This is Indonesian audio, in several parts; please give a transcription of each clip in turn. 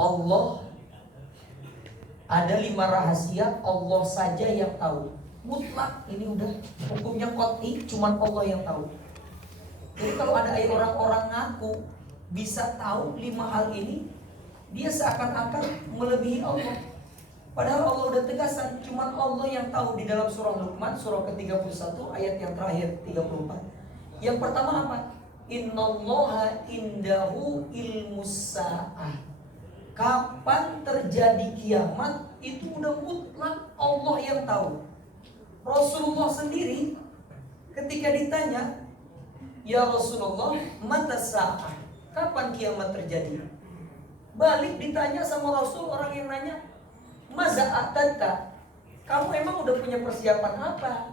Allah ada 5 rahasia Allah saja yang tahu. Mutlak, ini udah hukumnya qat'i, cuman Allah yang tahu. Jadi kalau ada orang-orang ngaku bisa tahu 5 hal ini, dia seakan-akan melebihi Allah. Padahal Allah udah tegasan, cuman Allah yang tahu. Di dalam surah Luqman, surah ke-31 ayat yang terakhir 34. Yang pertama apa? Innallaha indahu ilmus sa'ah. Kapan terjadi kiamat itu udah mutlak Allah yang tahu. Rasulullah sendiri ketika ditanya, ya Rasulullah, mata sa'ah, kapan kiamat terjadi? Balik ditanya sama Rasul, orang yang nanya, maza atadta, kamu emang udah punya persiapan apa?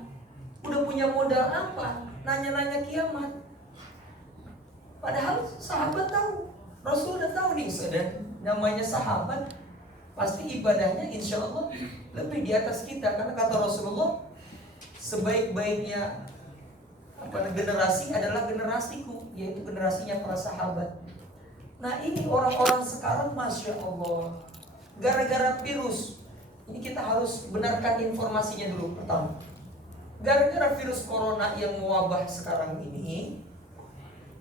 Udah punya modal apa? Nanya-nanya kiamat. Padahal sahabat tahu, Rasul udah tahu nih. Namanya sahabat, pasti ibadahnya insya Allah lebih di atas kita. Karena kata Rasulullah, sebaik-baiknya generasi adalah generasiku, yaitu generasinya para sahabat. Nah ini orang-orang sekarang, Masya Allah, gara-gara virus, ini kita harus benarkan informasinya dulu pertama. Gara-gara virus corona yang mewabah sekarang ini,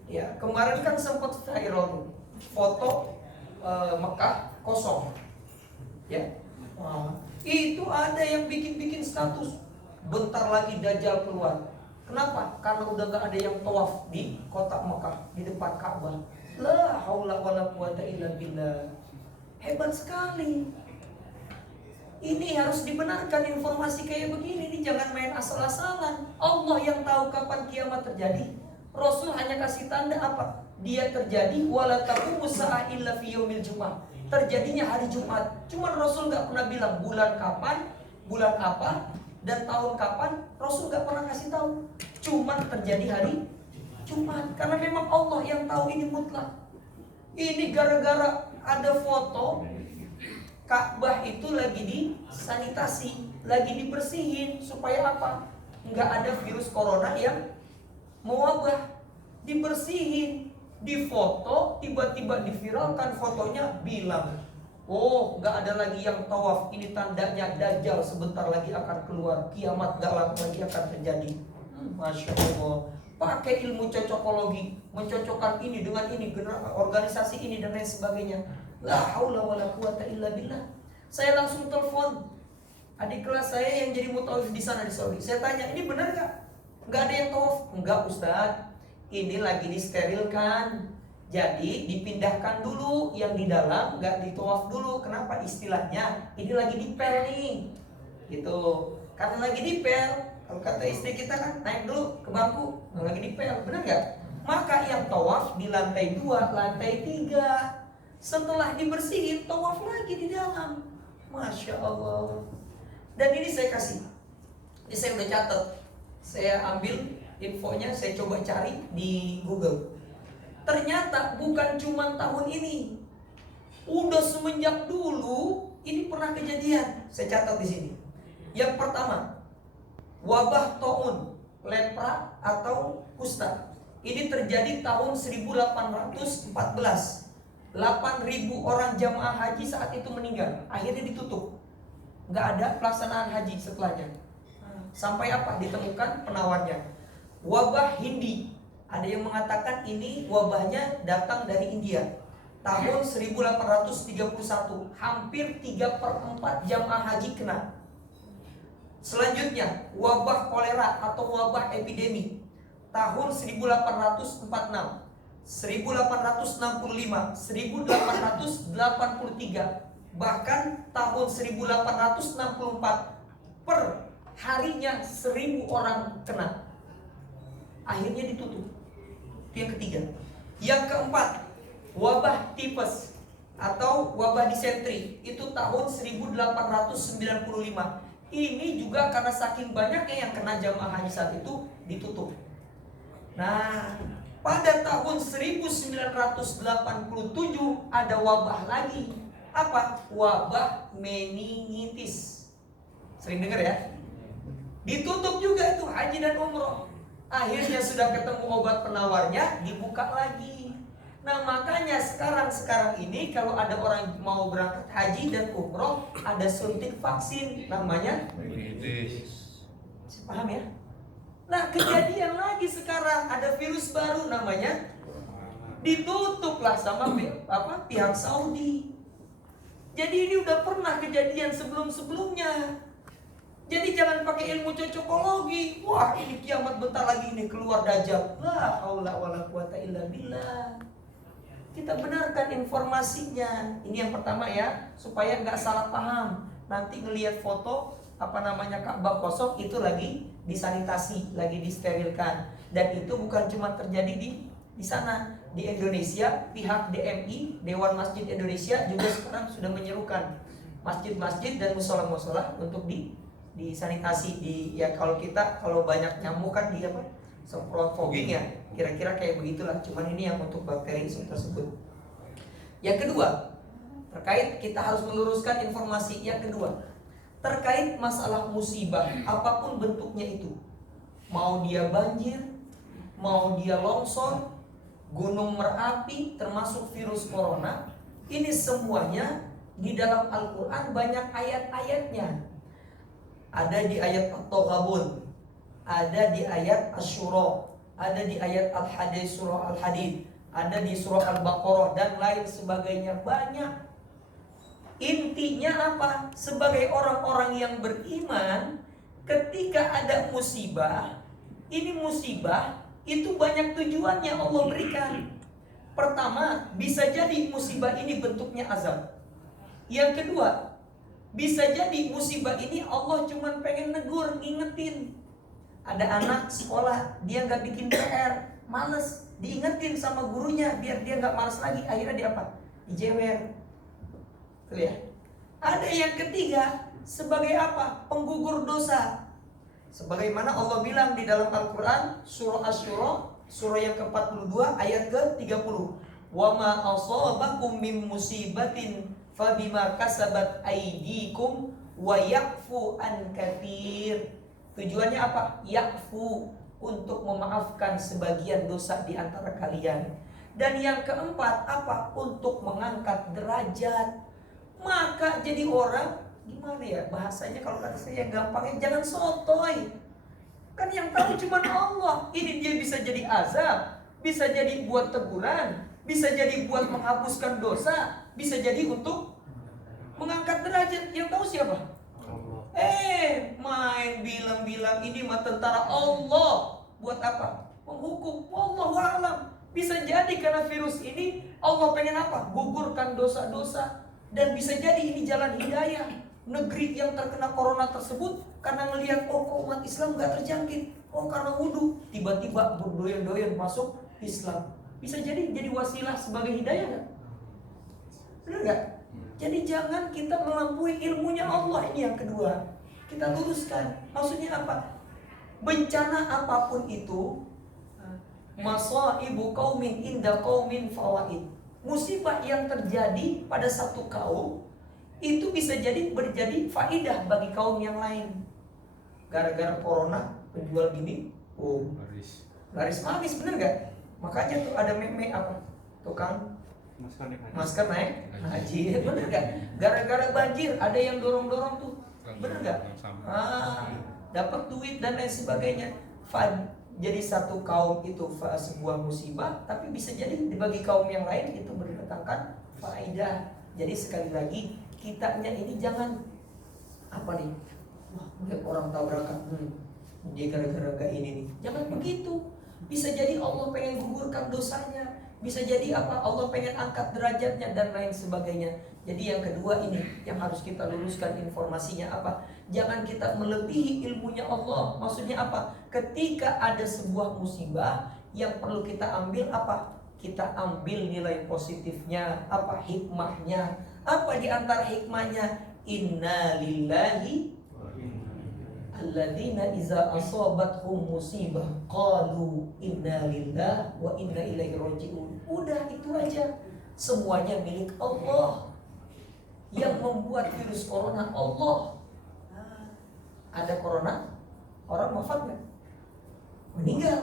ya kemarin kan sempat viral foto Mekah kosong, ya. Itu ada yang bikin status, bentar lagi Dajjal keluar. Kenapa? Karena udah gak ada yang tawaf di kota Mekah, di depan Ka'bah. La haula wala quwata illa billah. Hebat sekali. Ini harus dibenarkan informasi kayak begini nih, jangan main asal-asalan. Allah yang tahu kapan kiamat terjadi. Rasul hanya kasih tanda apa? Dia terjadi wala taqumu sa'ah illa fi yaumil Jumat. Terjadinya hari Jumat. Cuman Rasul gak pernah bilang bulan kapan, bulan apa, dan tahun kapan. Rasul gak pernah kasih tahu. Cuman terjadi hari Jumat. Karena memang Allah yang tahu, ini mutlak. Ini gara-gara ada foto Ka'bah itu lagi disanitasi, lagi dibersihin. Supaya apa? Nggak ada virus corona yang mewabah. Dibersihin, difoto, tiba-tiba diviralkan fotonya, bilang, oh nggak ada lagi yang tawaf, ini tandanya Dajjal sebentar lagi akan keluar, kiamat nggak lama lagi akan terjadi. Masya Allah. Pakai ilmu cocokologi, mencocokkan ini dengan ini, organisasi ini dan lain sebagainya. La haula wala quwata illa billah. Saya langsung telepon adik kelas saya yang jadi mutawif di sana di Saudi. Saya tanya, ini benar nggak? Nggak ada yang tawaf? Enggak Ustadz, ini lagi disterilkan. Jadi dipindahkan dulu yang di dalam, nggak ditawaf dulu. Kenapa? Istilahnya ini lagi dipel nih, gitu. Karena lagi dipel, kalau kata istri kita kan naik dulu ke bangku, lagi dipel, benar nggak? Maka yang tawaf di lantai 2, lantai 3. Setelah dibersihin, tawaf lagi di dalam. Masya Allah. Dan ini saya kasih, ini saya udah catat, saya ambil infonya, saya coba cari di Google. Ternyata bukan cuma tahun ini, udah semenjak dulu ini pernah kejadian. Saya catat di sini. Yang pertama, wabah taun, lepra atau kusta. Ini terjadi tahun 1814. 8.000 orang jamaah haji saat itu meninggal. Akhirnya ditutup, nggak ada pelaksanaan haji setelahnya. Sampai apa? Ditemukan penawarnya. Wabah Hindi. Ada yang mengatakan ini wabahnya datang dari India. Tahun 1831. Hampir 3/4 jamaah haji kena. Selanjutnya, wabah kolera atau wabah epidemi. Tahun 1846. 1865, 1883, bahkan tahun 1864, per harinya 1.000 orang kena. Akhirnya ditutup. Itu yang ketiga. Yang keempat, wabah tipes atau wabah disentri. Itu tahun 1895. Ini juga karena saking banyaknya yang kena jamaah haji saat itu, ditutup. Nah, pada tahun 1987 ada wabah lagi. Apa? Wabah meningitis. Sering dengar ya? Ditutup juga itu haji dan umroh. Akhirnya sudah ketemu obat penawarnya, dibuka lagi. Nah makanya sekarang ini kalau ada orang mau berangkat haji dan umroh, ada suntik vaksin namanya Meningitis. paham ya? Nah kejadian lagi sekarang ada virus baru namanya ditutuplah sama pihak Saudi. Jadi ini udah pernah kejadian sebelum-sebelumnya. Jadi jangan pakai ilmu cocokologi. Wah ini kiamat bentar lagi ini keluar dajjal. La haula wala quwata illa billah. Kita benarkan informasinya. Ini yang pertama ya, supaya nggak salah paham. Nanti ngelihat foto Ka'bah kosong itu lagi disanitasi, lagi disterilkan. Dan itu bukan cuma terjadi di sana. Di Indonesia, pihak DMI, Dewan Masjid Indonesia juga sekarang sudah menyerukan masjid-masjid dan musola-musola untuk disanitasi. Kalau banyak nyamuk kan semprot fogging ya, kira-kira kayak begitulah. Cuman ini yang untuk bakteri tersebut. Yang kedua, terkait kita harus meluruskan informasi. Yang kedua, terkait masalah musibah apapun bentuknya itu, mau dia banjir, mau dia longsor, gunung merapi, termasuk virus corona, ini semuanya di dalam Al-Quran banyak ayat-ayatnya. Ada di ayat At-Taghabun, ada di ayat Asy-Syura, ada di ayat Al-Hadid, surah Al-Hadid, ada di surah Al-Baqarah dan lain sebagainya, banyak. Intinya apa? Sebagai orang-orang yang beriman, ketika ada musibah, ini musibah itu banyak tujuannya Allah berikan. Pertama, bisa jadi musibah ini bentuknya azab. Yang kedua, bisa jadi musibah ini Allah cuma pengen negur, ngingetin. Ada anak sekolah, dia nggak bikin PR, males, diingetin sama gurunya biar dia nggak males lagi. Akhirnya dia apa? Dijewer. Tuh ya. Ada yang ketiga, sebagai apa? Penggugur dosa. Sebagaimana Allah bilang di dalam Al-Quran, surah Asy-Syura, surah yang ke-42 ayat ke-30. Wa ma asabakum min musibatin fabima kasabat aydikum wa ya'fu an katsir. Tujuannya apa? Ya'fu, untuk memaafkan sebagian dosa di antara kalian. Dan yang keempat apa? Untuk mengangkat derajat. Maka jadi orang, gimana ya bahasanya kalau kata saya gampangnya, jangan sotoy. Kan yang tahu cuma Allah. Ini dia bisa jadi azab, bisa jadi buat teguran, bisa jadi buat menghapuskan dosa, bisa jadi untuk mengangkat derajat. Yang tahu siapa? Main bilang-bilang ini mah tentara Allah. Buat apa? Menghukum. Wallahu a'lam. Bisa jadi karena virus ini Allah pengen apa? Gugurkan dosa-dosa. Dan bisa jadi ini jalan hidayah. Negeri yang terkena corona tersebut karena ngelihat kok umat Islam gak terjangkit. Karena wudhu tiba-tiba berdoyan-doyan masuk Islam. Bisa jadi wasilah sebagai hidayah gak? Benar gak? Jadi jangan kita melampaui ilmunya Allah. Ini yang kedua, kita luruskan. Maksudnya apa? Bencana apapun itu, masaibu qaumin inda qaumin fawaid. Musibah yang terjadi pada satu kaum itu bisa berjadi faidah bagi kaum yang lain. Gara-gara corona penjual gini, laris manis, bener gak? Makanya tuh ada meme apa? Tukang masker naik haji, bener gak? Gara-gara banjir ada yang dorong-dorong tuh, bener gak? Dapat duit dan lain sebagainya. Jadi satu kaum itu sebuah musibah, tapi bisa jadi bagi kaum yang lain itu berdatangkan faedah. Jadi sekali lagi kitanya ini jangan apa nih? Wah, melihat orang tabrakan, dia gara-gara gak ini nih. Jangan begitu. Bisa jadi Allah pengen gugurkan dosanya. Bisa jadi apa? Allah pengen angkat derajatnya dan lain sebagainya. Jadi yang kedua ini yang harus kita luruskan informasinya apa? Jangan kita melebihi ilmunya Allah. Maksudnya apa? Ketika ada sebuah musibah yang perlu kita ambil apa? Kita ambil nilai positifnya, apa hikmahnya? Apa di antara hikmahnya? Inna lillahi alladzina iza asabathum musibah qalu inna lillahi wa inna ilaihi raji'un. Udah itu aja. Semuanya milik Allah. Yang membuat virus corona Allah. Ada corona, orang wafat nggak? Meninggal.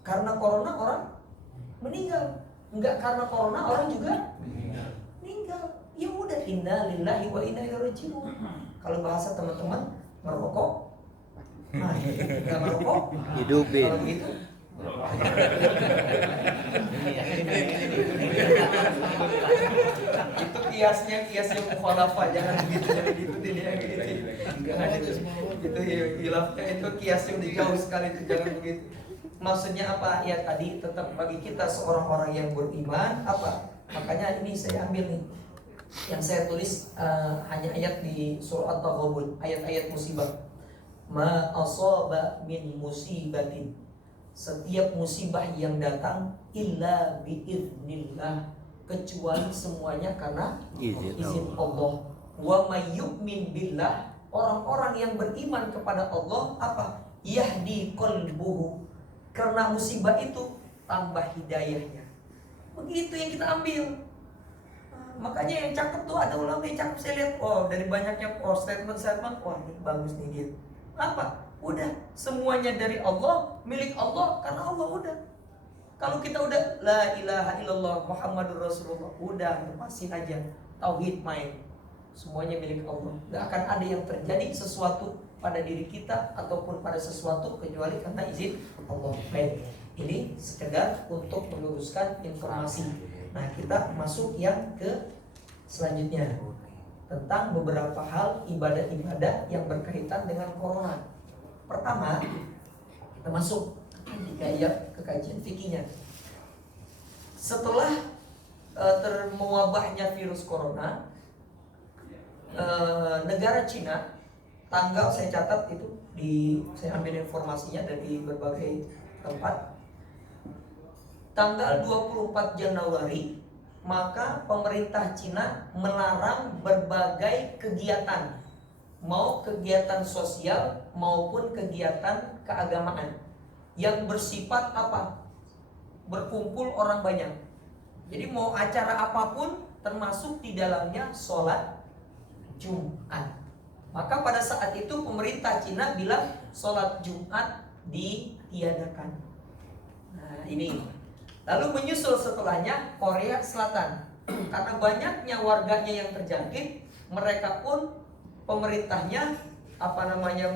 Karena corona orang meninggal. Enggak karena corona orang juga meninggal. Ya udah, inna lillahi wa inna ilaihi raji'un. Kalau bahasa teman-teman ngerokok, nah nggak ngerokok hidupin. kalau begitu itu kiasnya mukhalafah, jangan begitu, jangan diikutin ya gitu. Jangan itu hilafnya itu kiasnya udah jauh sekali, itu jangan begitu. Maksudnya apa? Ya tadi tetap bagi kita seorang orang yang beriman apa? Makanya ini saya ambil nih yang saya tulis hanya ayat di surah At-Taghabun, ayat-ayat musibah. Ma asaba min musibatin, setiap musibah yang datang illa biiznillah, kecuali semuanya karena izin Allah. Wa may yu'min billah, orang-orang yang beriman kepada Allah apa? Yahdi qalbuhu, karena musibah itu tambah hidayahnya. Begitu yang kita ambil. Makanya yang cakep tuh ada ulama yang cakep, saya lihat, oh dari banyaknya statement, wah ini bagus nih gitu. Apa? Udah semuanya dari Allah, milik Allah, karena Allah udah. Kalau kita udah la ilaha illallah Muhammadur Rasulullah, udah lepasin aja, tauhid main, semuanya milik Allah. Gak akan ada yang terjadi sesuatu pada diri kita ataupun pada sesuatu kecuali karena izin Allah. Baik, ini sekedar untuk meluruskan informasi. Nah, kita masuk yang ke selanjutnya tentang beberapa hal ibadah-ibadah yang berkaitan dengan corona. Pertama, kita masuk ke kajian fikihnya. Setelah termewabahnya virus corona, negara Cina, tanggal saya catat itu saya ambil informasinya dari berbagai tempat. Tanggal 24 Januari, maka pemerintah Cina melarang berbagai kegiatan, mau kegiatan sosial maupun kegiatan keagamaan yang bersifat apa? Berkumpul orang banyak. Jadi mau acara apapun termasuk di dalamnya sholat Jumat. Maka pada saat itu pemerintah Cina bilang sholat Jumat ditiadakan. Nah ini. Lalu menyusul setelahnya Korea Selatan. Karena banyaknya warganya yang terjangkit, mereka pun pemerintahnya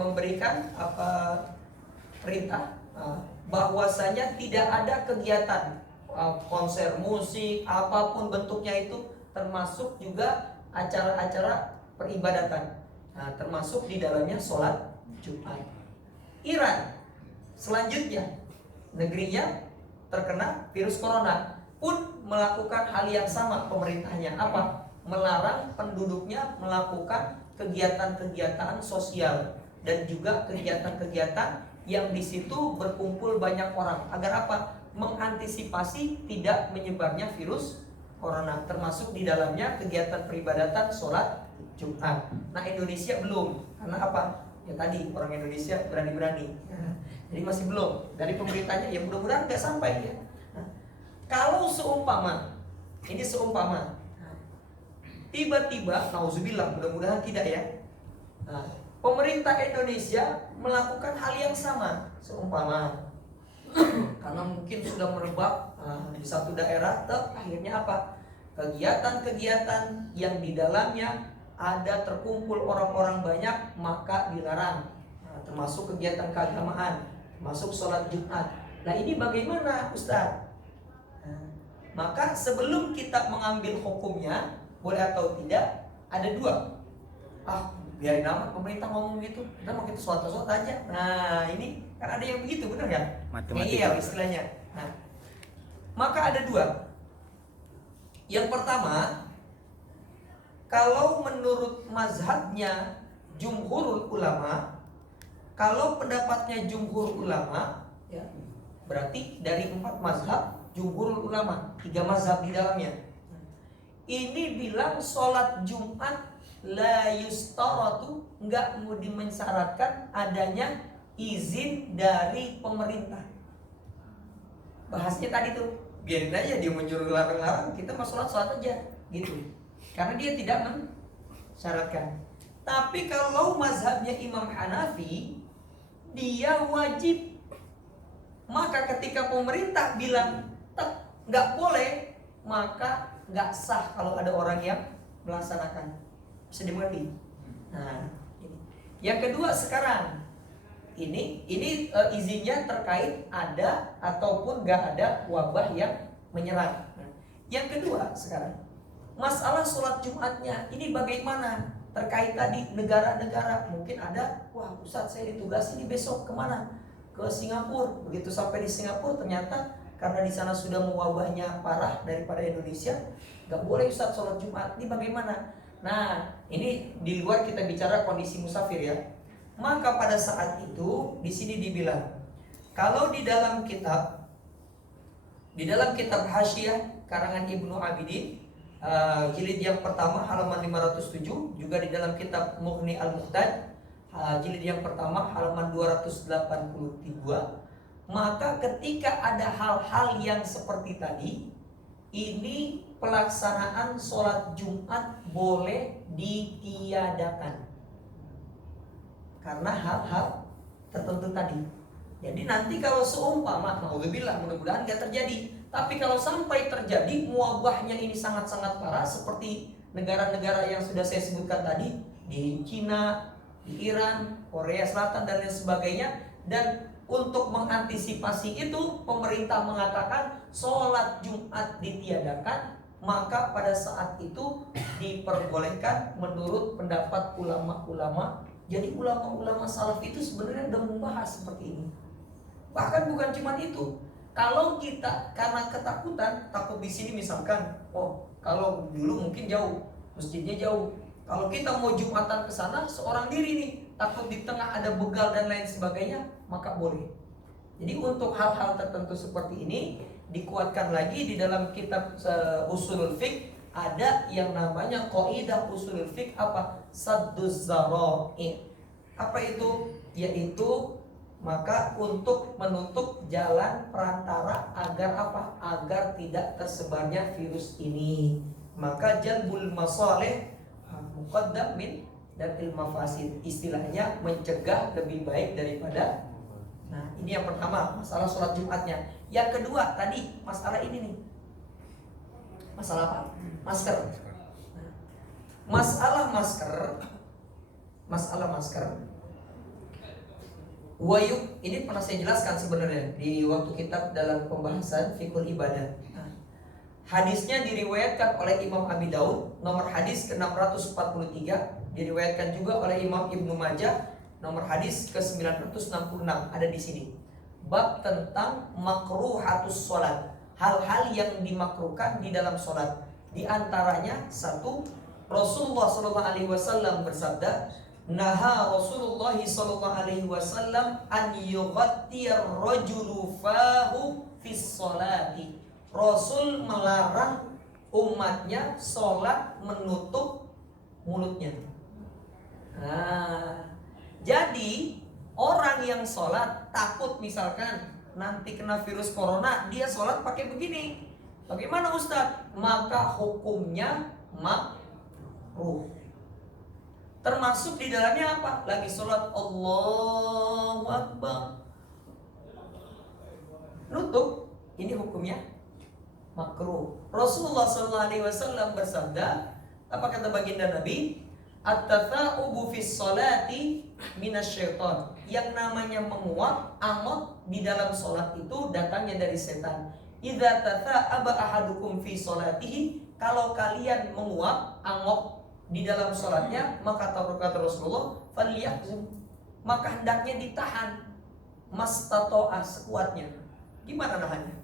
memberikan perintah bahwasanya tidak ada kegiatan konser musik apapun bentuknya itu, termasuk juga acara-acara peribadatan. Nah, termasuk di dalamnya sholat Jumat. Iran selanjutnya, negerinya terkena virus corona pun melakukan hal yang sama pemerintahnya. Apa? Melarang penduduknya melakukan kegiatan-kegiatan sosial dan juga kegiatan-kegiatan yang di situ berkumpul banyak orang. Agar apa? Mengantisipasi tidak menyebarnya virus corona, termasuk di dalamnya kegiatan peribadatan sholat Jumat. Nah, Indonesia belum. Karena apa? Ya tadi orang Indonesia berani-berani. Jadi masih belum. Dari pemerintahnya ya mudah-mudahan nggak sampai ya. Nah, kalau seumpama tiba-tiba, nauzubillah, mudah-mudahan tidak ya. Nah, pemerintah Indonesia melakukan hal yang sama, seumpama karena mungkin sudah merebak di satu daerah, akhirnya apa? Kegiatan-kegiatan yang di dalamnya ada terkumpul orang-orang banyak maka dilarang. Nah, termasuk kegiatan keagamaan, termasuk sholat Jumat. Nah ini bagaimana Ustaz? Nah, maka sebelum kita mengambil hukumnya boleh atau tidak, ada dua. Biarin amat pemerintah ngomong gitu, kita mau kita sholat aja. Nah ini kan ada yang begitu, benar ya? Iya istilahnya. Nah, maka ada dua. Yang pertama, kalau menurut mazhabnya jumhurul ulama, kalau pendapatnya jumhur ulama, ya, berarti dari 4 mazhab jumhurul ulama, 3 mazhab di dalamnya. Ini bilang sholat Jumat la yustaratu, nggak mau dimensyaratkan adanya izin dari pemerintah. Bahasnya tadi tuh, biarin aja dia menyuruh larang-larang, kita mau sholat aja, gitu. Karena dia tidak mensyaratkan. Tapi kalau mazhabnya Imam Hanafi, dia wajib. Maka ketika pemerintah bilang nggak boleh, maka nggak sah kalau ada orang yang melaksanakan. Bisa dimengerti? Nah, ini. Yang kedua sekarang, ini izinnya terkait ada ataupun nggak ada wabah yang menyerang. Nah, yang kedua sekarang, masalah sholat Jumatnya ini bagaimana? Terkait tadi negara-negara, mungkin ada, wah Ustadz saya ditugasi ini besok kemana? Ke Singapura. Begitu sampai di Singapura ternyata karena di sana sudah mewabahnya parah daripada Indonesia, nggak boleh Ustadz sholat Jumat. Ini bagaimana? Nah, ini di luar kita bicara kondisi musafir ya. Maka pada saat itu di sini dibilang, kalau di dalam kitab Hasyiah karangan Ibnu Abidin, jilid yang pertama halaman 507, juga di dalam kitab Mughni Al-Muhtaj, jilid yang pertama halaman 283, maka ketika ada hal-hal yang seperti tadi, ini pelaksanaan sholat Jumat boleh ditiadakan karena hal-hal tertentu tadi. Jadi nanti kalau seumpama, naudzubillah, mudah-mudahan gak terjadi, tapi kalau sampai terjadi wabahnya ini sangat-sangat parah seperti negara-negara yang sudah saya sebutkan tadi, di Cina, di Iran, Korea Selatan dan lain sebagainya, dan untuk mengantisipasi itu pemerintah mengatakan sholat Jumat ditiadakan, maka pada saat itu diperbolehkan menurut pendapat ulama-ulama. Jadi ulama-ulama salaf itu sebenarnya sudah membahas seperti ini. Bahkan bukan cuma itu. Kalau kita karena ketakutan, takut di sini misalkan, oh kalau dulu mungkin jauh, masjidnya jauh. Kalau kita mau Jumatan ke sana seorang diri nih, takut di tengah ada begal dan lain sebagainya, maka boleh. Jadi untuk hal-hal tertentu seperti ini dikuatkan lagi di dalam kitab Ushulul Fiqh, ada yang namanya qaidah ushulul fiqh apa? Sadduz dzara'i. Apa itu? Yaitu maka untuk menutup jalan perantara agar apa? Agar tidak tersebarnya virus ini. Maka jalbul masalih muqaddam min daf'il mafasid. Istilahnya mencegah lebih baik daripada. Nah, ini yang pertama, masalah sholat Jumatnya. Yang kedua tadi masalah ini nih. Masalah apa? Masker. Masalah masker. Wayuk, ini pernah saya jelaskan sebenarnya di waktu kitab dalam pembahasan fikul ibadah. Hadisnya diriwayatkan oleh Imam Abi Daud, nomor hadis ke-643, diriwayatkan juga oleh Imam Ibnu Majah, nomor hadis ke-966, ada di sini. Bab tentang makruhatus sholat, hal-hal yang dimakruhkan di dalam sholat. Di antaranya satu, Rasulullah SAW bersabda, naha Rasulullah SAW an yughattiyar rajulu fahu fis sholati. Rasul melarang umatnya sholat menutup mulutnya. Nah, jadi orang yang sholat takut misalkan nanti kena virus corona, dia sholat pakai begini. Bagaimana Ustadz? Maka hukumnya makruh. Termasuk di dalamnya apa? Lagi sholat Allahu Akbar, nutup, ini hukumnya makruh. Rasulullah SAW bersabda, apa kata baginda Nabi? At-tatha'ubu fis sholati minasyaiton. Yang namanya menguap, amot di dalam sholat itu datangnya dari setan. Idza tatha'aba ahadukum fi sholatihi, kalau kalian menguap, angop di dalam sholatnya, maka kata Rasulullah, falyakzum, maka hendaknya ditahan, mastato'a, sekuatnya. Gimana nahannya?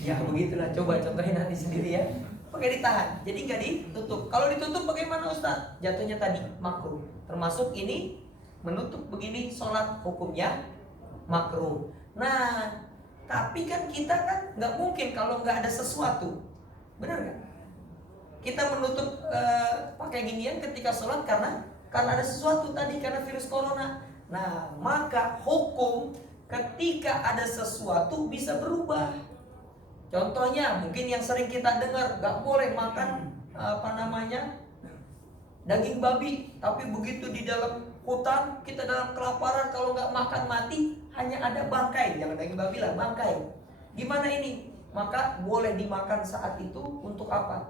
Ya begitulah, coba contohin nanti sendiri ya. Pakai ditahan, jadi nggak ditutup. Kalau ditutup bagaimana Ustaz? Jatuhnya tadi makruh. Termasuk ini menutup begini sholat, hukumnya makruh. Nah, tapi kan kita kan nggak mungkin kalau nggak ada sesuatu, benar nggak? Kita menutup pakai ginian ketika sholat karena ada sesuatu tadi, karena virus corona. Nah, maka hukum ketika ada sesuatu bisa berubah. Contohnya mungkin yang sering kita dengar, nggak boleh makan daging babi, tapi begitu di dalam hutan kita dalam kelaparan, kalau nggak makan mati, hanya ada bangkai. Jangan daging babi lah, bangkai. Gimana ini? maka boleh dimakan saat itu untuk apa?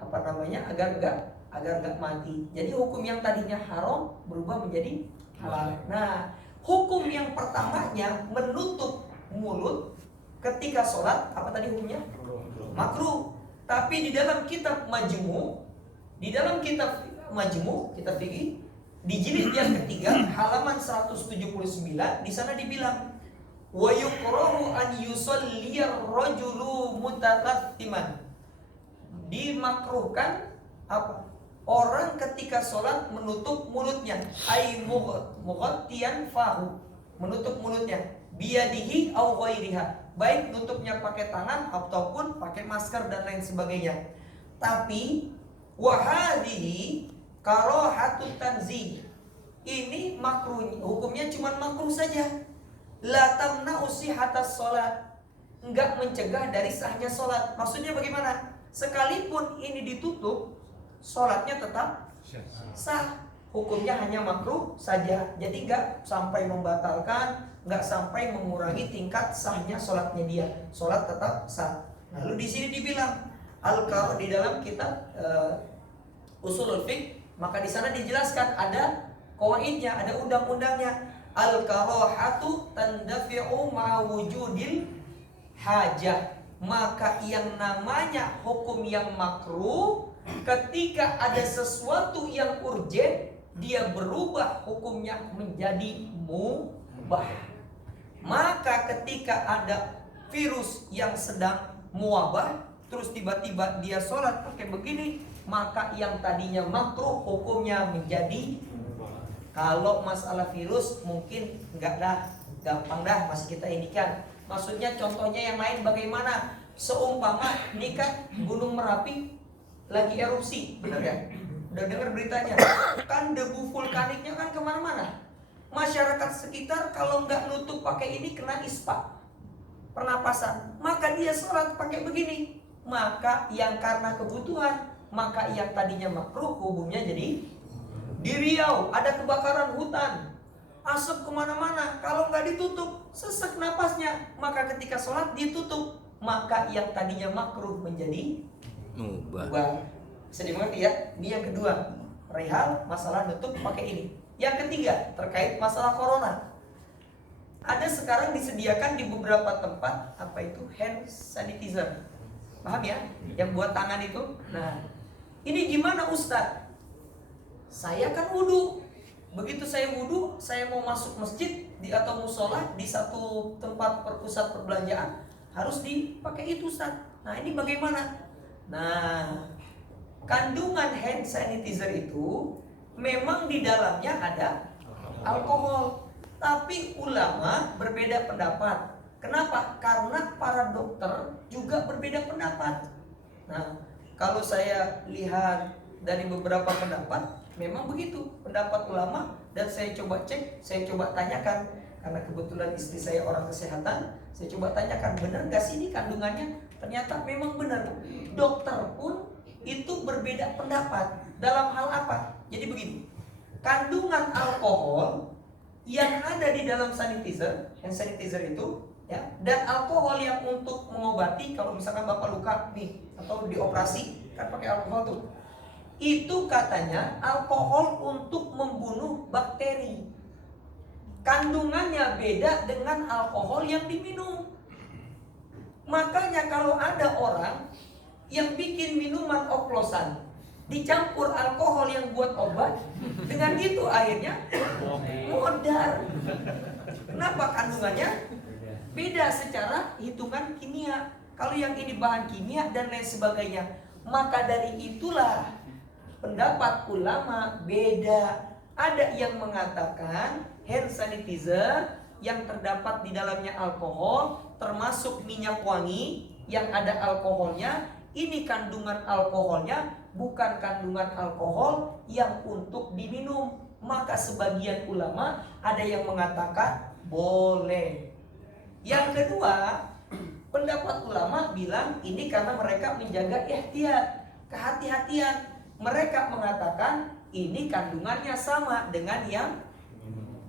Agar nggak mati. Jadi hukum yang tadinya haram berubah menjadi halal. Nah, hukum yang pertamanya menutup mulut ketika sholat, apa tadi hukumnya? Makruh. Tapi di dalam kitab Majmu', kitab fikih, di jilid yang ketiga halaman 179, di sana dibilang wa yukrahu an yusalliyar rajulu mutalattiman. Dimakruhkan apa? Orang ketika sholat menutup mulutnya, ai mughattiyan fahu, menutup mulutnya, biyadihi au ghairiha, baik nutupnya pakai tangan ataupun pakai masker dan lain sebagainya. Tapi wahadihi karahatut tanzih, ini makruh, hukumnya cuma makruh saja. La tamna'u sihhatas sholat, enggak mencegah dari sahnya sholat. Maksudnya bagaimana? Sekalipun ini ditutup, sholatnya tetap sah. Hukumnya hanya makruh saja. Jadi enggak sampai membatalkan, enggak sampai mengurangi tingkat sahnya sholatnya dia. Sholat tetap sah. Lalu di sini dibilang di dalam kitab Ushulul Fiqh, maka di sana dijelaskan ada qawaidnya, ada undang-undangnya. Al-karahatu tandafi'u ma'a wujudil hajah. Maka yang namanya hukum yang makruh, ketika ada sesuatu yang urgen, dia berubah hukumnya menjadi mubah. Maka ketika ada virus yang sedang muwabah, terus tiba-tiba dia sholat pakai begini, maka yang tadinya makruh hukumnya menjadi. Kalau masalah virus mungkin enggak dah, gampang dah, masih kita indikan. Maksudnya contohnya yang lain bagaimana? Seumpama ini kan Gunung Merapi lagi erupsi, benar ya? Udah dengar beritanya? Kan debu vulkaniknya kan kemana-mana. Masyarakat sekitar kalau nggak nutup pakai ini kena ispa, pernapasan. Maka dia sholat pakai begini. Maka yang karena kebutuhan, maka yang tadinya makruh hukumnya jadi. Di Riau ada kebakaran hutan, asap kemana-mana. Kalau nggak ditutup, sesek napasnya. Maka ketika sholat ditutup, maka yang tadinya makruh menjadi mubah. Bisa dimengerti ya? Ini yang kedua, perihal masalah nutup pakai ini. Yang ketiga, terkait masalah corona. Ada sekarang disediakan di beberapa tempat apa itu hand sanitizer. Paham ya? Yang buat tangan itu. Nah, ini gimana Ustadz? Saya kan wudhu. Begitu saya wudhu, saya mau masuk masjid atau musola di satu tempat pusat perbelanjaan, harus dipakai itu Ustaz. Nah ini bagaimana? Nah, kandungan hand sanitizer itu memang di dalamnya ada alkohol. Tapi ulama berbeda pendapat. Kenapa? Karena para dokter juga berbeda pendapat. Nah, kalau saya lihat dari beberapa pendapat, memang begitu pendapat ulama. Dan saya coba cek, saya coba tanyakan, karena kebetulan istri saya orang kesehatan, saya coba tanyakan, benar gak sih ini kandungannya? Ternyata memang benar. Dokter pun itu berbeda pendapat. Dalam hal apa? Jadi begini, kandungan alkohol yang ada di dalam sanitizer, hand sanitizer itu ya, dan alkohol yang untuk mengobati, kalau misalkan bapak luka nih atau dioperasi kan pakai alkohol tuh, itu katanya alkohol untuk membunuh bakteri. Kandungannya beda dengan alkohol yang diminum. Makanya kalau ada orang yang bikin minuman oplosan dicampur alkohol yang buat obat, dengan itu akhirnya modar. Kenapa? Kandungannya beda secara hitungan kimia. Kalau yang ini bahan kimia dan lain sebagainya. Maka dari itulah pendapat ulama beda. Ada yang mengatakan hand sanitizer yang terdapat di dalamnya alkohol, termasuk minyak wangi yang ada alkoholnya, ini kandungan alkoholnya bukan kandungan alkohol yang untuk diminum. Maka sebagian ulama ada yang mengatakan boleh. Yang kedua, pendapat ulama bilang ini karena mereka menjaga ihtiyat, kehati-hatian. Mereka mengatakan ini kandungannya sama dengan yang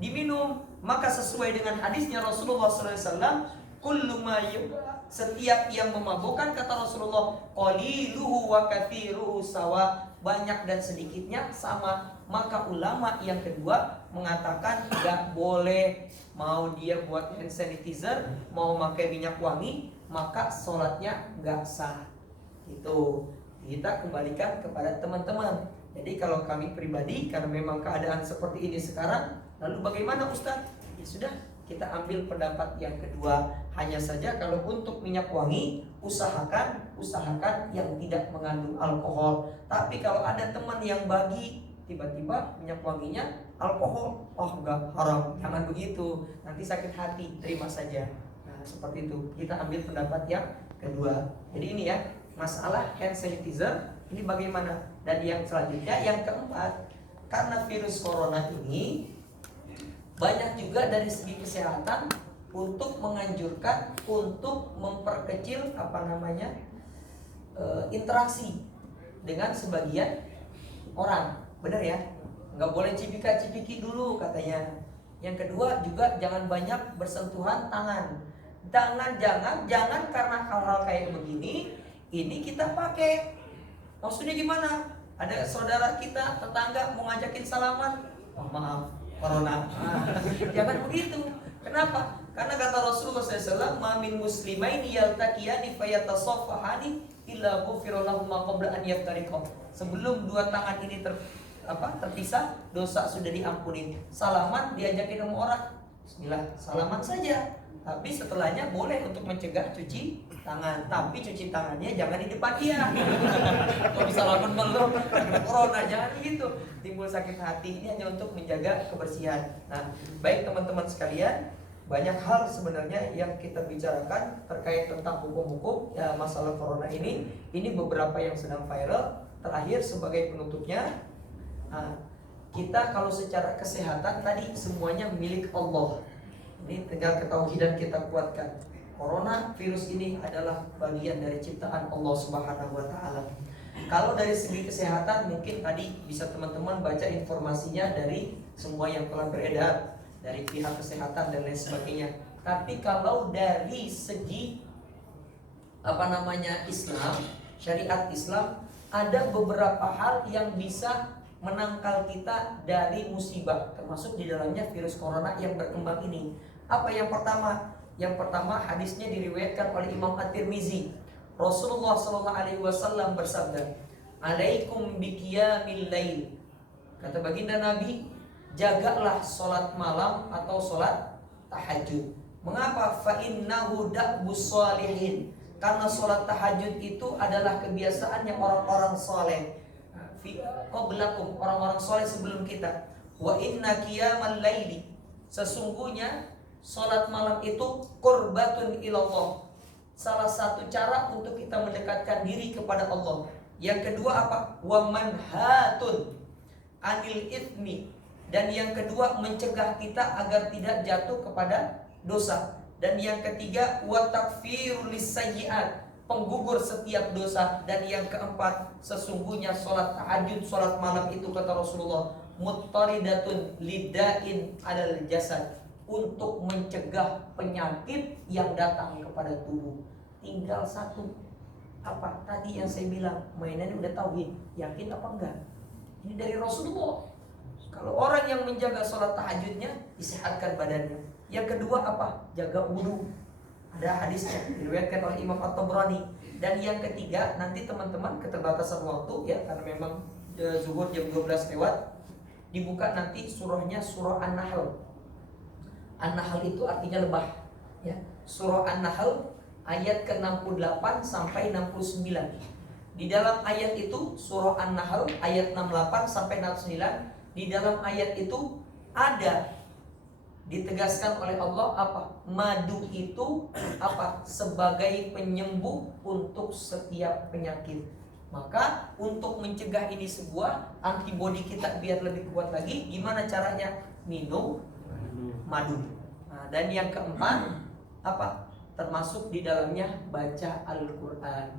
diminum. Maka sesuai dengan hadisnya Rasulullah SAW, kullu ma Setiap yang memabukkan, kata Rasulullah, qaliluhu wa katsiruhu sawa, banyak dan sedikitnya sama. Maka ulama yang kedua mengatakan gak boleh, mau dia buat hand sanitizer, mau pakai minyak wangi, maka sholatnya gak sah. Itu kita kembalikan kepada teman-teman. Jadi kalau kami pribadi, karena memang keadaan seperti ini sekarang, lalu bagaimana Ustaz? Ya sudah, kita ambil pendapat yang kedua. Hanya saja kalau untuk minyak wangi, usahakan yang tidak mengandung alkohol. Tapi kalau ada teman yang bagi, tiba-tiba minyak wanginya alkohol, oh enggak, haram, jangan begitu, nanti sakit hati, terima saja. Nah seperti itu, kita ambil pendapat yang kedua. Jadi ini ya, masalah hand sanitizer ini bagaimana. Dan yang selanjutnya, yang keempat, karena virus corona ini banyak juga dari segi kesehatan untuk menganjurkan untuk memperkecil interaksi dengan sebagian orang. Benar ya? Nggak boleh cipika-cipiki dulu katanya. Yang kedua juga jangan banyak bersentuhan tangan. Jangan karena hal-hal kayak begini ini kita pakai. Maksudnya gimana? Ada saudara kita, tetangga mau ngajakin salaman, oh maaf, corona. Jangan begitu. Kenapa? Karena kata Rasulullah SAW, "Ma min muslimaini yaltaqiyani fayatasaffahani illa ghufira lahum ma qabla an yaftariqa." Sebelum dua tangan ini terpisah, dosa sudah diampuni. Salaman diajakin sama orang, bismillah, salaman saja. Tapi setelahnya boleh untuk mencegah cuci tangan. Tapi cuci tangannya jangan di depan dia. Kalau bisa salaman belum kena corona, jangan gitu. Timbul sakit hati. Ini hanya untuk menjaga kebersihan. Nah, baik teman-teman sekalian, banyak hal sebenarnya yang kita bicarakan terkait tentang hukum-hukum ya, masalah corona ini. Ini beberapa yang sedang viral. Terakhir sebagai penutupnya, kita kalau secara kesehatan tadi semuanya milik Allah. Ini tinggal ketauhidan kita kuatkan. Corona virus ini adalah bagian dari ciptaan Allah Subhanahu wa taala. Kalau dari segi kesehatan mungkin tadi bisa teman-teman baca informasinya dari semua yang telah beredar dari pihak kesehatan dan lain sebagainya. Tapi kalau dari segi Islam, syariat Islam, ada beberapa hal yang bisa menangkal kita dari musibah, termasuk di dalamnya virus corona yang berkembang ini. Apa yang pertama? Yang pertama, hadisnya diriwayatkan oleh Imam At-Tirmizi. Rasulullah SAW bersabda, "Alaikum biqiyamil lail." Kata baginda Nabi, jagalah sholat malam atau sholat tahajud. Mengapa? Fa innahu da'bus sholihin. Karena sholat tahajud itu adalah kebiasaan yang orang-orang soleh. Qablakum, orang-orang soleh sebelum kita. Wa inna qiyamal laili, sesungguhnya sholat malam itu qurbatun ilallah, salah satu cara untuk kita mendekatkan diri kepada Allah. Yang kedua apa? Wa manhatun anil ithmi, dan yang kedua mencegah kita agar tidak jatuh kepada dosa. Dan yang ketiga wa takfirul lisayyi'at, penggugur setiap dosa. Dan yang keempat, sesungguhnya sholat tahajud, sholat malam itu kata Rasulullah, muttaridatun lidain alal jasad, untuk mencegah penyakit yang datang kepada tubuh. Tinggal satu, apa tadi yang saya bilang, mainannya udah tauhid, yakin apa enggak? Ini dari Rasulullah. Kalau orang yang menjaga sholat tahajudnya, disehatkan badannya. Yang kedua apa? Jaga wudu. Ada hadisnya diriwayatkan oleh Imam At-Tabrani. Dan yang ketiga, nanti teman-teman keterbatasan waktu ya, karena memang zuhur jam 12 lewat, dibuka nanti surahnya, surah An-Nahl. An-Nahl itu artinya lebah ya. Surah An-Nahl ayat ke-68 sampai 69. Di dalam ayat itu, surah An-Nahl ayat 68 sampai 69, di dalam ayat itu ada ditegaskan oleh Allah apa? Madu itu apa? Sebagai penyembuh untuk setiap penyakit. Maka untuk mencegah ini sebuah antibodi kita biar lebih kuat lagi, gimana caranya? Minum madu. Nah, dan yang keempat apa? Termasuk di dalamnya baca Al-Qur'an.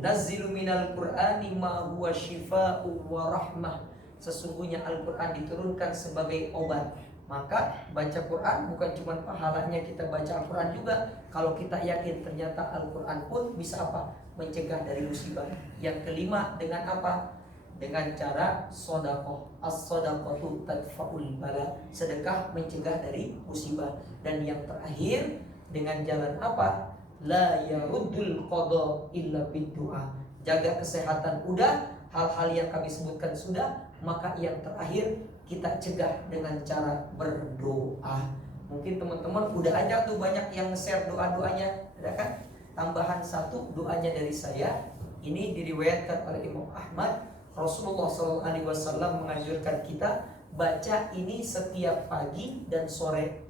Nazzilu minal Qur'ani ma huwa shifaa'u wa rahmah. Sesungguhnya Al-Qur'an diturunkan sebagai obat Maka baca Quran bukan cuma pahalanya kita baca Al-Quran juga. Kalau kita yakin ternyata Al-Quran pun bisa apa? Mencegah dari musibah. Yang kelima dengan apa? Dengan cara sodakoh. As-sodakotu tadfa'ul bala. Sedekah mencegah dari musibah. Dan yang terakhir dengan jalan apa? La yaruddul qada illa biddu'a. Jaga kesehatan udah, hal-hal yang kami sebutkan sudah, maka yang terakhir kita cegah dengan cara berdoa. Mungkin teman-teman udah aja tuh banyak yang share doa-doanya, ada kan? Tambahan satu doanya dari saya. Ini diriwayatkan oleh Imam Ahmad. Rasulullah SAW menganjurkan kita baca ini setiap pagi dan sore.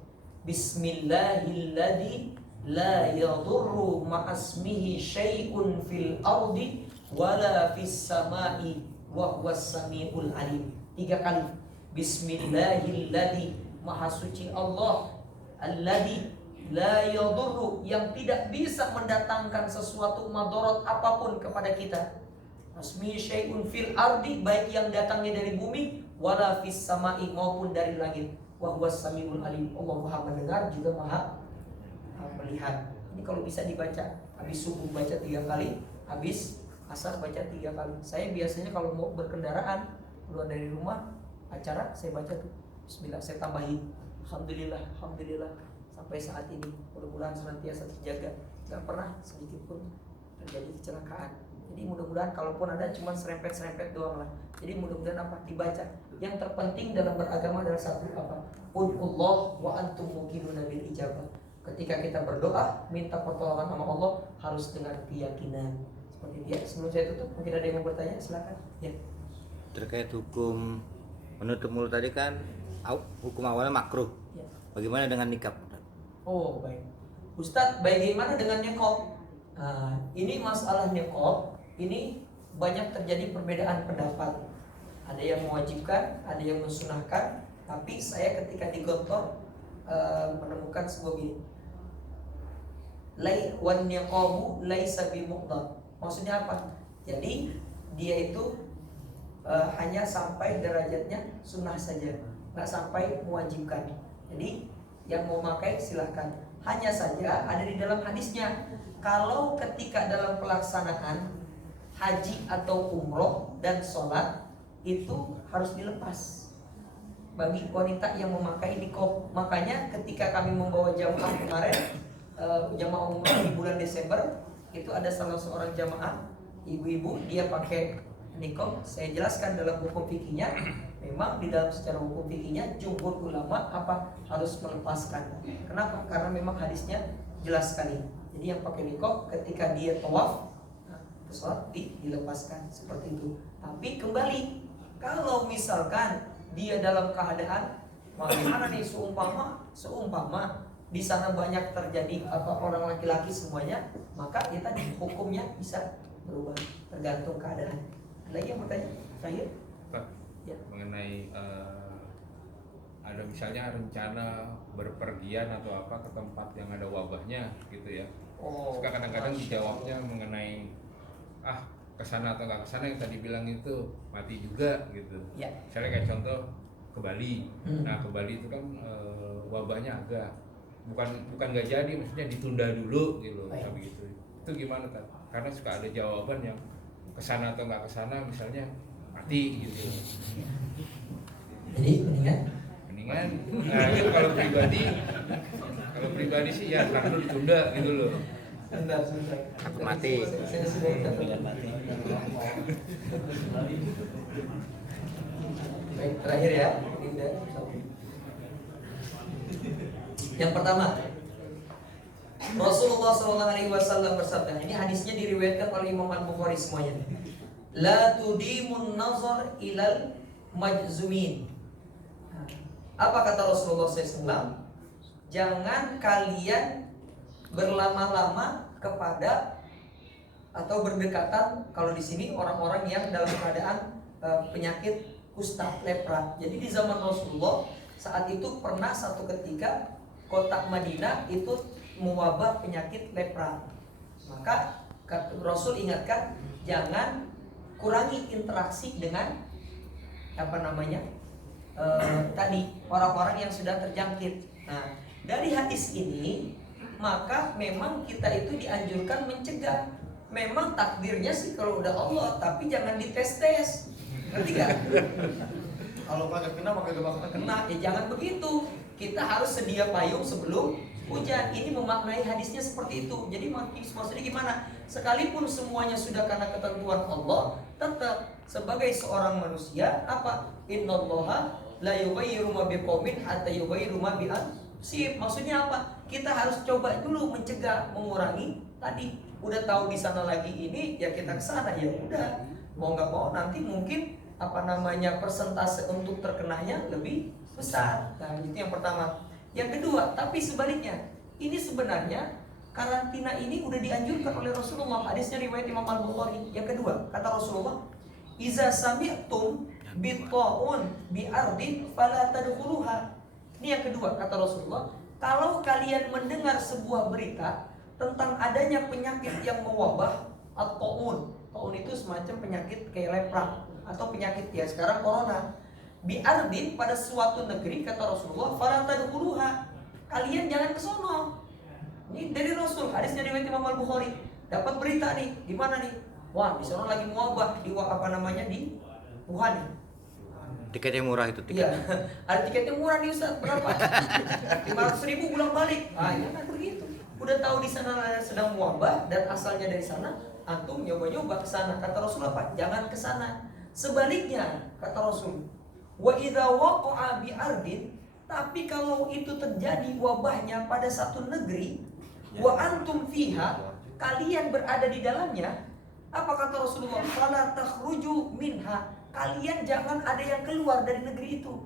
Bismillahilladzi la yadurru ma'asmihi syai'un fil ardi wala fis samai wa huwas samiul alim. 3 kali. Bismillahilladzi, maha suci Allah, alladzi la yadurru, yang tidak bisa mendatangkan sesuatu madarat apapun kepada kita. Asmi syai'un fil ardi, baik yang datangnya dari bumi, wala fis samai, maupun dari langit. Wa huwas samiul alim, Allah maha mendengar juga maha melihat. Ini kalau bisa dibaca, habis subuh baca 3 kali, habis asar baca 3 kali. Saya biasanya kalau mau berkendaraan keluar dari rumah acara, saya baca tuh Bismillah, saya tambahin Alhamdulillah, Alhamdulillah sampai saat ini. Mudah-mudahan senantiasa terjaga, gak pernah sedikit pun terjadi kecelakaan. Jadi mudah-mudahan kalaupun ada cuma serempet-serempet doang lah. Jadi mudah-mudahan apa? Dibaca. Yang terpenting dalam beragama adalah satu apa? Ud'ullah wa antum muqinuna bil ijabah. Ketika kita berdoa, minta pertolongan sama Allah harus dengan keyakinan. Seperti dia. Sebelum saya tutup, mungkin ada yang mau bertanya, silakan. Ya. Terkait hukum menutup mulut tadi kan hukum awalnya makruh. Ya. Bagaimana dengan nikab? Oh baik, Ustadz, bagaimana dengan niqab? Ini masalah niqab, ini banyak terjadi perbedaan pendapat. Ada yang mewajibkan, ada yang mensunahkan. Tapi saya ketika di Gontor menemukan sebuah gini, lai wan niqabu laisa bimuqdad. Maksudnya apa? Jadi dia itu hanya sampai derajatnya sunnah saja, nggak sampai mewajibkan. Jadi yang mau pakai silahkan. Hanya saja ada di dalam hadisnya, kalau ketika dalam pelaksanaan haji atau umroh dan sholat itu harus dilepas bagi wanita yang memakai niqab. Makanya ketika kami membawa jamaah kemarin, jamaah umroh di bulan Desember, itu ada salah seorang jamaah ibu-ibu, dia pakai niqab. Saya jelaskan dalam hukum fikihnya, memang di dalam secara hukum fikihnya jumhur ulama apa harus melepaskan. Kenapa? Karena memang hadisnya jelas sekali. Jadi yang pakai niqab ketika dia tawaf ke sholat dilepaskan seperti itu. Tapi kembali, kalau misalkan dia dalam keadaan bagaimana nih, seumpama di sana banyak terjadi apa orang laki-laki semuanya, maka kita hukumnya bisa berubah tergantung keadaan. Lagi yang bertanya, Syahir? Ya. Mengenai ada misalnya rencana berpergian atau apa ke tempat yang ada wabahnya gitu ya. Suka kadang-kadang dijawabnya mengenai kesana atau nggak kesana, yang tadi bilang itu mati juga gitu. Ya. Misalnya kayak contoh ke Bali. Nah ke Bali itu kan wabahnya agak bukan nggak jadi, maksudnya ditunda dulu gitu. Begitu. Itu gimana kan? Karena suka ada jawaban yang kesana atau nggak kesana, misalnya mati gitu. Jadi mendingan itu kalau pribadi sih ya ntar dulu ditunda gitu loh. Sebentar. Takut mati. Saya sudah mati. Baik, terakhir ya. Yang pertama, Rasulullah SAW bersabda, ini hadisnya diriwayatkan oleh Imam Al-Bukhari semuanya. La tudimun nazar ilal majzumin. Apa kata Rasulullah SAW? Jangan kalian berlama-lama kepada atau berdekatan, kalau di sini orang-orang yang dalam keadaan penyakit kusta, lepra. Jadi di zaman Rasulullah saat itu pernah satu ketika kota Madinah itu mewabah penyakit lepra. Maka Rasul ingatkan, jangan kurangi interaksi dengan tadi orang-orang yang sudah terjangkit. Nah, dari hadis ini maka memang kita itu dianjurkan mencegah. Memang takdirnya sih kalau udah Allah, tapi jangan dites-tes. Ngerti gak? Kalau kagak kena maka gak bakal kena. Ya jangan begitu. Kita harus sedia payung sebelum hujan. Ini memaknai hadisnya seperti itu. Jadi maksudnya gimana? Sekalipun semuanya sudah karena ketentuan Allah, tetap sebagai seorang manusia apa? Innallaha la yughayyiru ma biqaumin hatta yughayyiru ma bi anfusihim. Maksudnya apa? Kita harus coba dulu mencegah, mengurangi. Tadi udah tahu di sana lagi ini, ya kita ke sana, ya udah. Mau nggak mau nanti mungkin persentase untuk terkenanya lebih besar. Nah, itu yang pertama. Yang kedua, tapi sebaliknya, ini sebenarnya karantina ini udah dianjurkan oleh Rasulullah. Hadisnya riwayat Imam Al-Bukhari. Yang kedua, kata Rasulullah, "Iza sami'tum bitta'un bi'ardin fala tadkhuluha." Ini yang kedua, kata Rasulullah, kalau kalian mendengar sebuah berita tentang adanya penyakit yang mewabah, at-ta'un. Ta'un itu semacam penyakit kayak lepra atau penyakit ya sekarang corona. Bi'ardin, pada suatu negeri, kata Rasulullah, fala tadkhuluha. Kalian jangan ke sono. Ini dari Rasul, hadisnya riwayat Imam Al-Bukhari. Dapat berita nih, di mana nih? Wah, di sana lagi mewabah di di Wuhan. Tiketnya murah itu tiket. Iya, ada tiketnya murah nih Ustaz, berapa? 500.000 pulang balik. Ah, ya kan begitu. Udah tahu di sana sedang mewabah dan asalnya dari sana, antum nyoba-nyoba ke sana. Kata Rasul apa? Jangan ke sana. Sebaliknya, kata Rasul, wa idza waqa'a bi ardin, tapi kalau itu terjadi wabahnya pada satu negeri, wa antum fiha, kalian berada di dalamnya, apa kata Rasulullah? Fala takhruju minha, kalian jangan ada yang keluar dari negeri itu.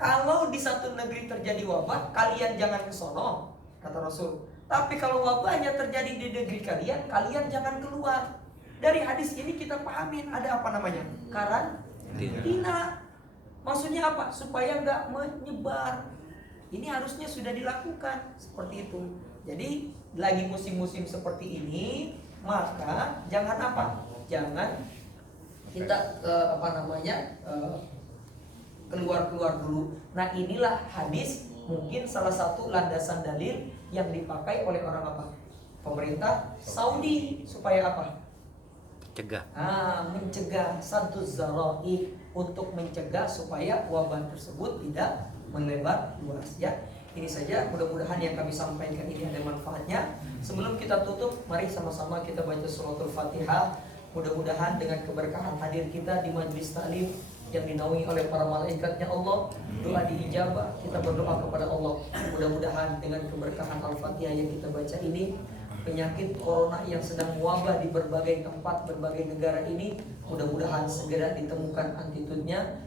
Kalau di satu negeri terjadi wabah, kalian jangan ke sono, kata Rasul. Tapi kalau wabahnya terjadi di negeri kalian, kalian jangan keluar. Dari hadis ini kita pahamin ada apa namanya? Karantina. Maksudnya apa? Supaya nggak menyebar. Ini harusnya sudah dilakukan seperti itu. Jadi lagi musim-musim seperti ini, maka jangan apa? Jangan kita keluar-keluar dulu. Nah, inilah hadis mungkin salah satu landasan dalil yang dipakai oleh orang apa? Pemerintah Saudi supaya apa? Cegah. Mencegah satu zara'i, untuk mencegah supaya wabah tersebut tidak melebar luas ya. Ini saja, mudah-mudahan yang kami sampaikan ini ada manfaatnya. Sebelum kita tutup, mari sama-sama kita baca suratul Fatihah. Mudah-mudahan dengan keberkahan hadir kita di majlis taklim yang dinaungi oleh para malaikatnya Allah, doa diijabah, kita berdoa kepada Allah. Mudah-mudahan dengan keberkahan Al-Fatihah yang kita baca ini, penyakit corona yang sedang mewabah di berbagai tempat, berbagai negara ini, mudah-mudahan segera ditemukan antidotnya,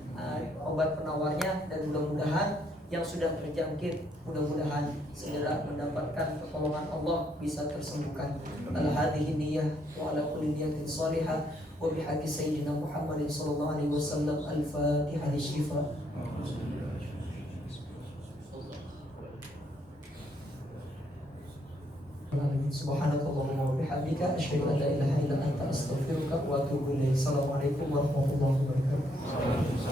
obat penawarnya, dan mudah-mudahan yang sudah terjangkit mudah-mudahan segera mendapatkan pertolongan Allah, bisa tersembuhkan. Ala hadhihi niyyah wa ala kulli niyatin shalihah wa bihaqqi sayyidina Muhammadin sallallahu alaihi wasallam. Al-Fatihah lisyifa. Subhanakallahumma wa bihamdika asyhadu an la ilaha illa anta astaghfiruka wa atubu ilaik. Assalamualaikum warahmatullahi wabarakatuh.